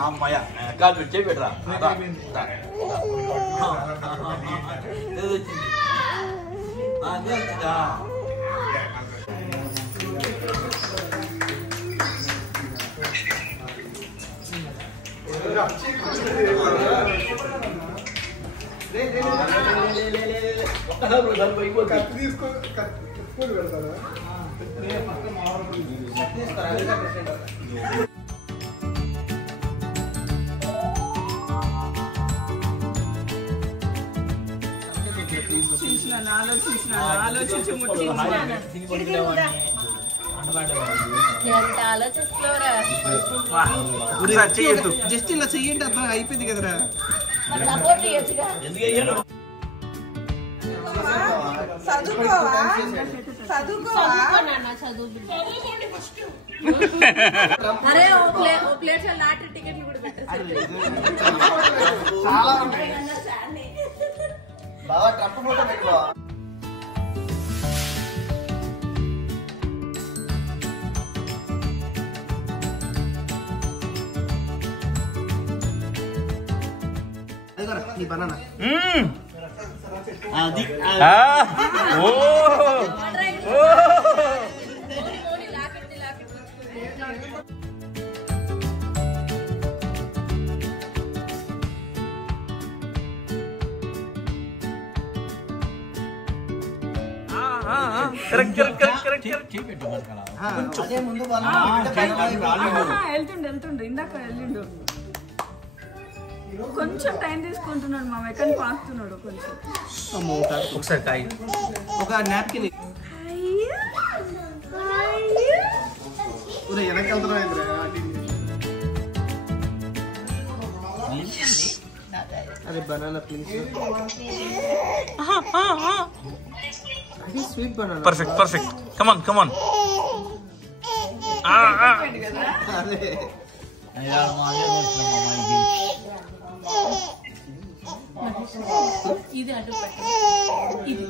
అమ్మాయ కాలు పెట్టి పెట్టరా జస్ట్ ఇలా చెయ్యండి అబ్బా అయిపోయింది కదరా అరే ఓ ప్లేట్ లాటరీ టికెట్లు కూడా పెట్టేసారు బాగా ట్రంప్ ఫోటో పెట్టుకో నీ బనానా అది వెళ్తుండే ఇందాక వెళ్ళిండు కొంచెం టైం తీసుకుంటున్నాడు మా వెకన్ పాకుతున్నాడు కొంచెం ఒకసారి ఒక నాప్కిన్ వెనక్కి వెళ్తున్నా అరే బనానా ప్లీజ్ అది స్వీట్ బనానా పర్ఫెక్ట్ కమాన్ అదే ఇది అటు ఇది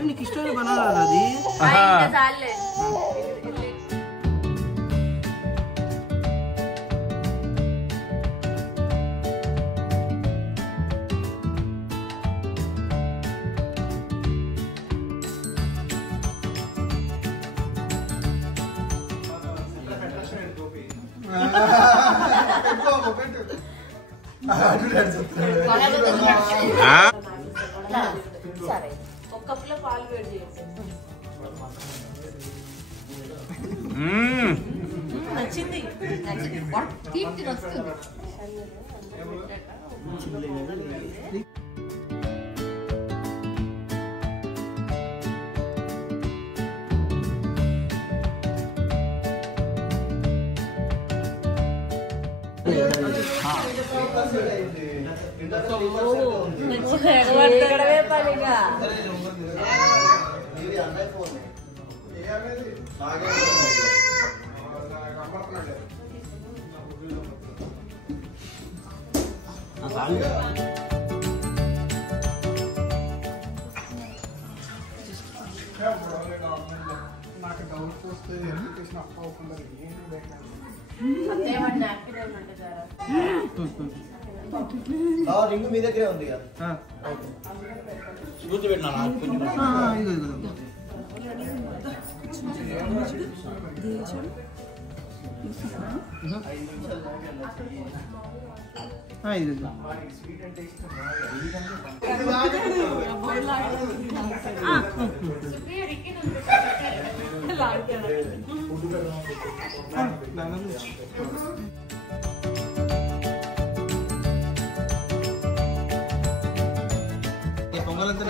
నీకు ఇష్టమైన బనానా అది సరే ఒక కప్పులో పాలు వేడి చేసి నచ్చింది కీర్తి వస్తుంది ఎగబడతాడవే పనిగా నాకు డౌట్ వస్తే ఎడ్యుకేషన్ అప్ అవ్వకుండా రింగు మీ దగ్గరే ఉంది కదా. పొంగలంతా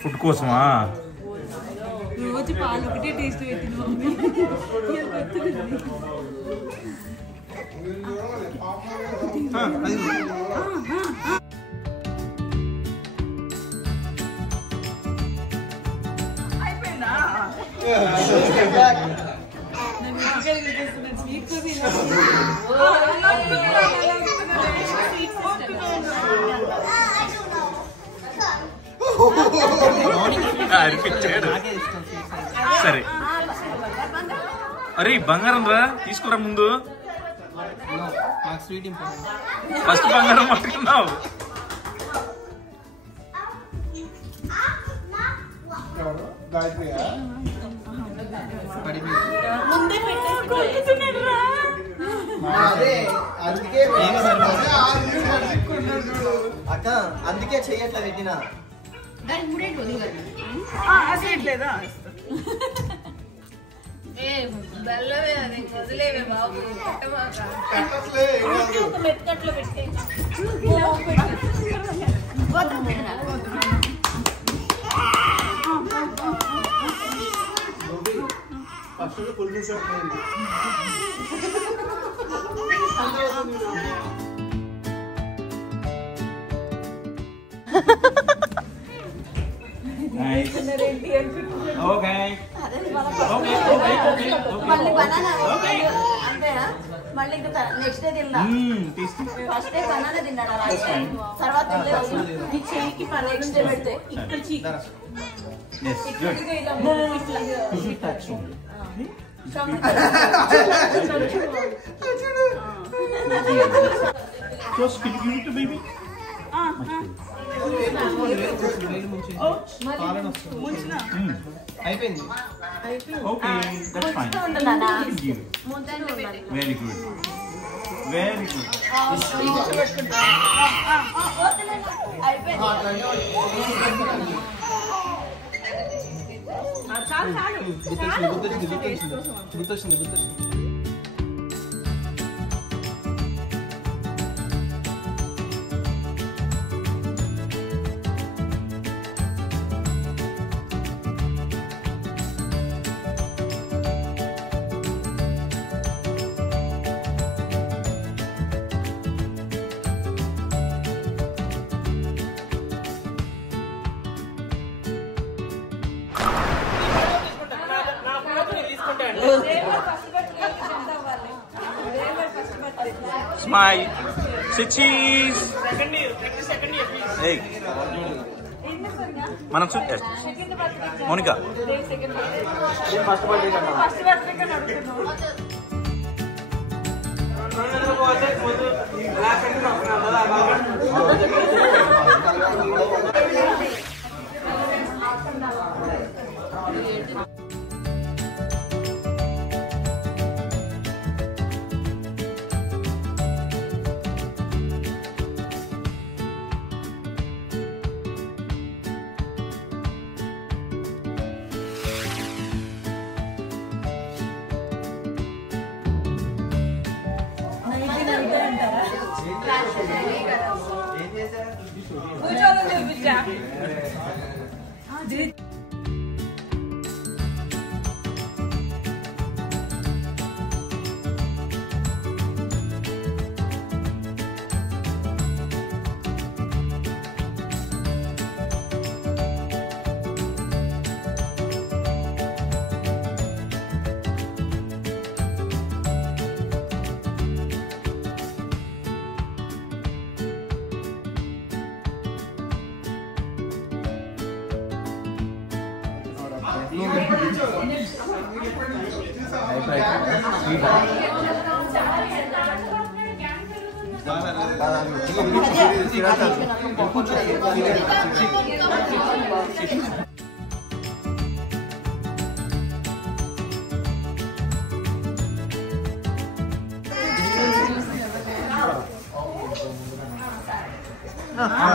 ఫుడ్ కోసమా? రోజు పాలు ఒకటే టేస్ట్ పెట్టింది మమ్మీ. అయిపోయిందా? సరే. అరే బంగారం రా, తీసుకురా ముందు. ఫస్ట్ బంగారం పట్టుకున్నావు. అక్క అందుకే చెయ్యట్లా పెట్టినా బెల్లమే అది వదిలేవే బాబు. మెత్తట్లో పెట్టే మళ్ళీ బనానా అంతేనా? మళ్ళీ నెక్స్ట్ డే తిన్నా. ఫస్ట్ డే బనానా తిన్నాడు, తర్వాత నీ చెయ్యికి పర్లేదు పెడితే ఇక్కడ అయిపోయింది. Very good, very good. గుర్తొచ్చింది. Smile. Say cheese. Hey. మనం మౌనిక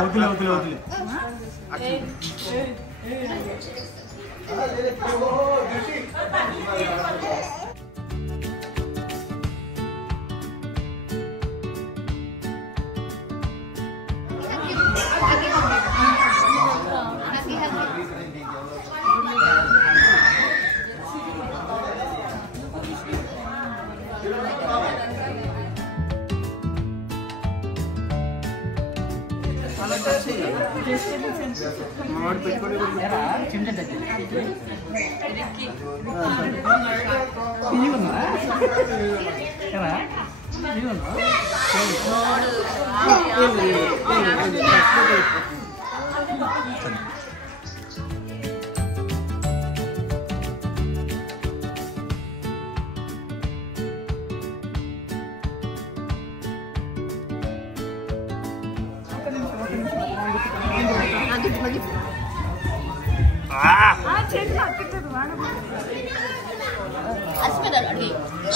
వదిలే వదిలే వదిలే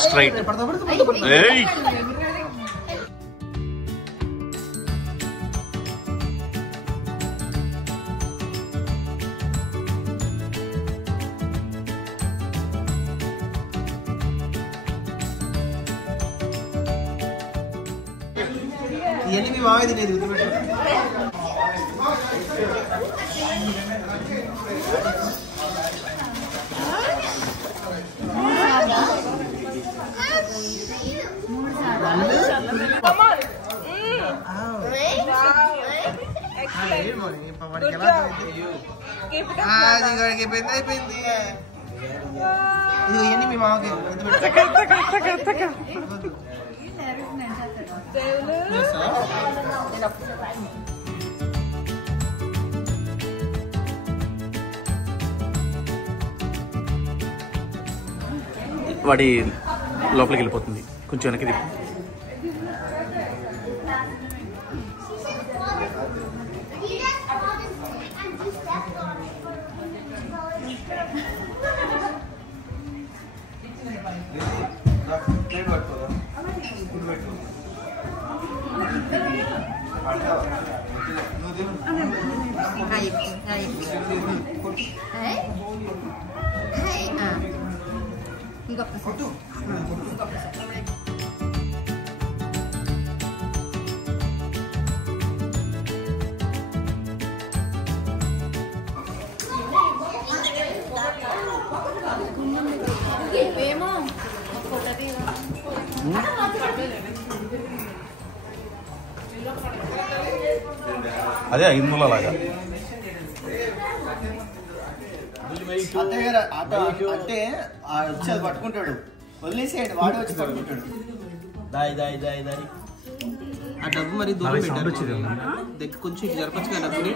స్ట్రైట్ ఇవన్నీ మీ బాగా తినేది గుర్తుపెట్టు. అయిపోయింది. ఇది ఇవన్నీ మీ మామకి వాడి లోపలికి వెళ్ళిపోతుంది. కొంచెం వెనక్కి తిప్పు. అదే 500 లాగా అంటే వచ్చి అది పట్టుకుంటాడు. వదిలేసేయండి, వాడే వచ్చి పట్టుకుంటాడు. దాయి దాయి దాయి దాయి. ఆ డబ్బు మరి దూరం పెట్టారు. కొంచెం జరపచ్చు కదా డబ్బుని.